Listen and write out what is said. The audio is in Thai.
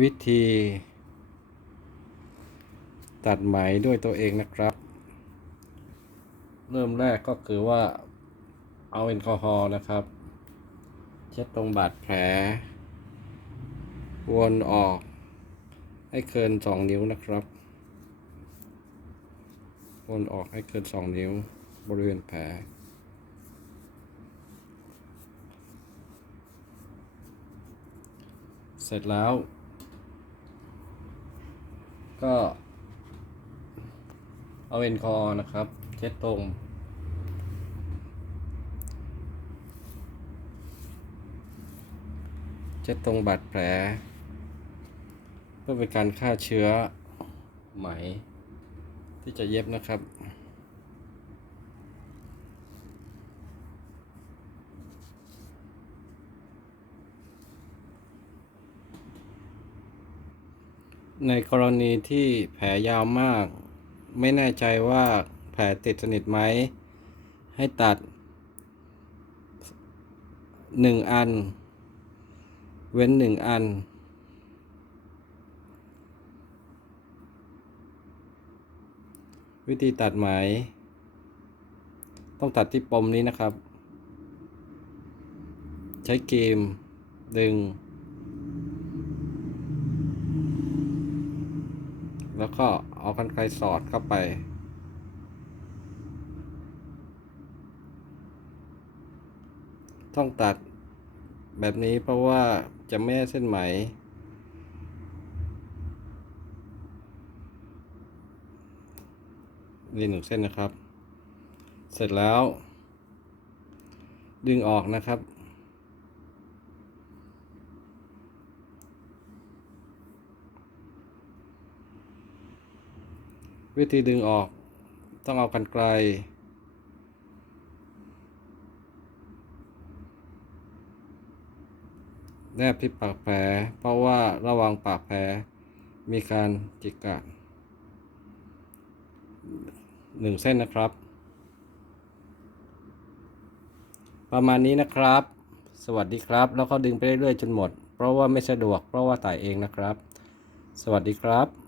วิธี ตัดไหมด้วยตัวเองนะครับ เริ่มแรกก็คือว่าเอาแอลกอฮอล์นะครับ เช็ดตรงบาดแผล วนออก ให้เกินสองนิ้วนะครับ วนออกให้เกินสองนิ้วบริเวณแผลเสร็จแล้ว ก็ เอาเอ็นคอร์นะครับ เช็ดตรง เช็ดตรงบาดแผล เพื่อเป็นการฆ่าเชื้อไหมที่จะเย็บนะครับ ในกรณีที่แผลยาวมาก ไม่แน่ใจว่าแผลติดสนิทไหม ให้ตัดหนึ่งอัน เว้นหนึ่งอัน วิธีตัดไหม ต้องตัดที่ปมนี้นะครับ ใช้เกมดึง แล้วก็เอากันไกรสอดเข้าไป ต้องตัดแบบนี้เพราะว่าจะไม่ให้เส้นไหมนี่หนึ่งเส้นนะครับ เสร็จแล้ว ดึงออกนะครับ วิธีดึงออกต้องเอากันไกล แนบที่ปากแผล เพราะว่าระวังปากแผลมีการจิกกัดหนึ่งเส้นนะครับ ประมาณนี้นะครับ สวัสดีครับ แล้วก็ดึงไปเรื่อยๆจนหมด เพราะว่าไม่สะดวก เพราะว่าถ่ายเองนะครับ สวัสดีครับ